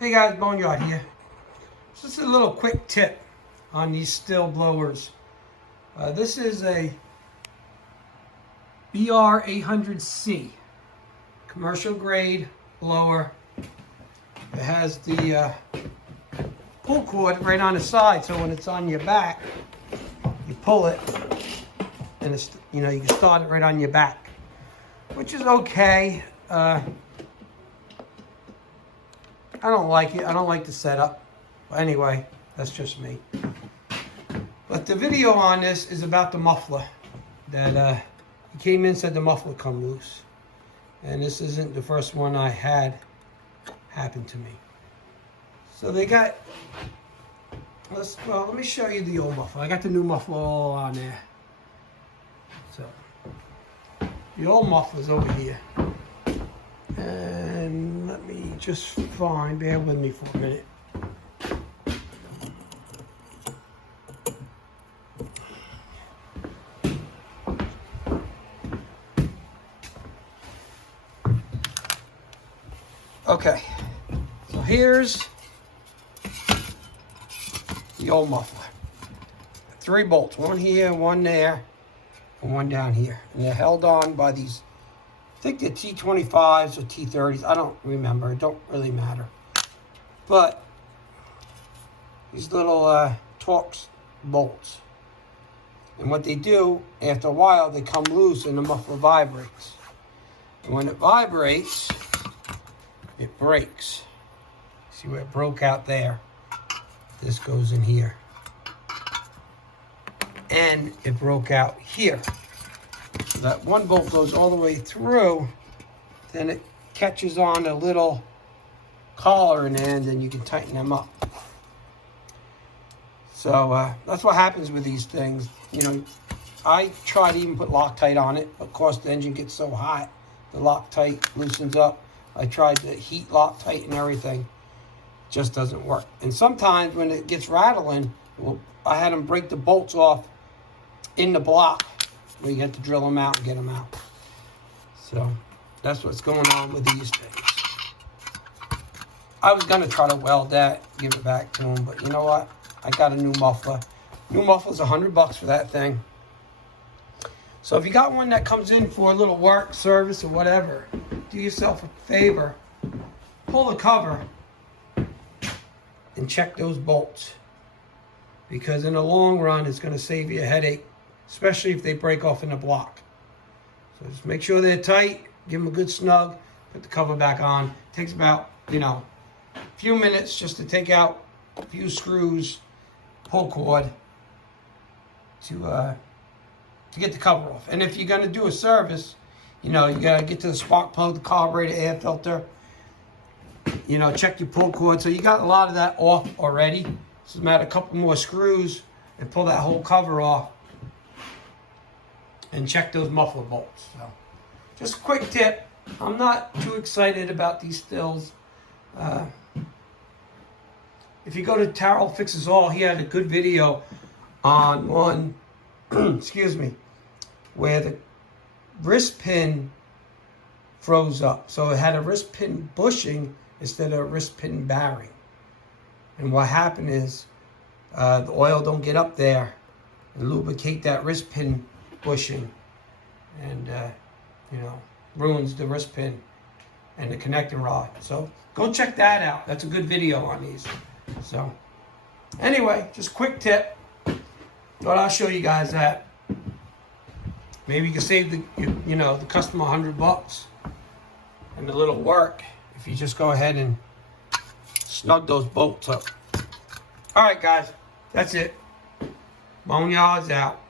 Hey guys, Boneyard here. Just a little quick tip on these STIHL blowers. This is a BR800C commercial grade blower. It has the pull cord right on the side, so when it's on your back, you pull it, and it's, you can start it right on your back, which is okay. I don't like it. I don't like the setup. Anyway, that's just me. But the video on this is about the muffler. That he came in and said the muffler come loose. And this isn't the first one I had happen to me. So they got, let me show you the old muffler. I got the new muffler all on there. So, the old muffler's over here. And let me just find, bear with me for a minute. Okay, so here's the old muffler. 3 bolts, one here, one there, and one down here. And they're held on by these, I think they're T25s or T30s. I don't remember. It don't really matter. But these little Torx bolts. And what they do, after a while, they come loose and the muffler vibrates. And when it vibrates, it breaks. See where it broke out there? This goes in here. And it broke out here. So that one bolt goes all the way through, then it catches on a little collar in the end, and you can tighten them up. So that's what happens with these things. I try to even put Loctite on it, but of course the engine gets so hot, the Loctite loosens up. I tried to heat Loctite and everything. It just doesn't work. And sometimes when it gets rattling, I had them break the bolts off in the block, where you have to drill them out and get them out. So that's what's going on with these things. I was going to try to weld that, give it back to him, but you know what? I got a new muffler. New muffler's $100 for that thing. So if you got one that comes in for a little work, service, or whatever, do yourself a favor. Pull the cover and check those bolts. Because in the long run, it's going to save you a headache, especially if they break off in the block. So just make sure they're tight, give them a good snug, put the cover back on. It takes about, a few minutes just to take out a few screws, pull cord, to get the cover off. And if you're going to do a service, you got to get to the spark plug, the carburetor, air filter, check your pull cord. So you got a lot of that off already. So add a couple more screws and pull that whole cover off and check those muffler bolts. So just a quick tip. I'm not too excited about these STIHLs. If you go to Terrell Fixes All, he had a good video on one, excuse me, where the wrist pin froze up. So it had a wrist pin bushing instead of a wrist pin bearing. And what happened is the oil don't get up there and lubricate that wrist pin bushing, and ruins the wrist pin and the connecting rod. So go check that out. That's a good video on these. So anyway, just quick tip. Thought I'll show you guys that. Maybe you can save the customer $100 and a little work if you just go ahead and snug those bolts up. All right, guys, that's it. Boneyard's out.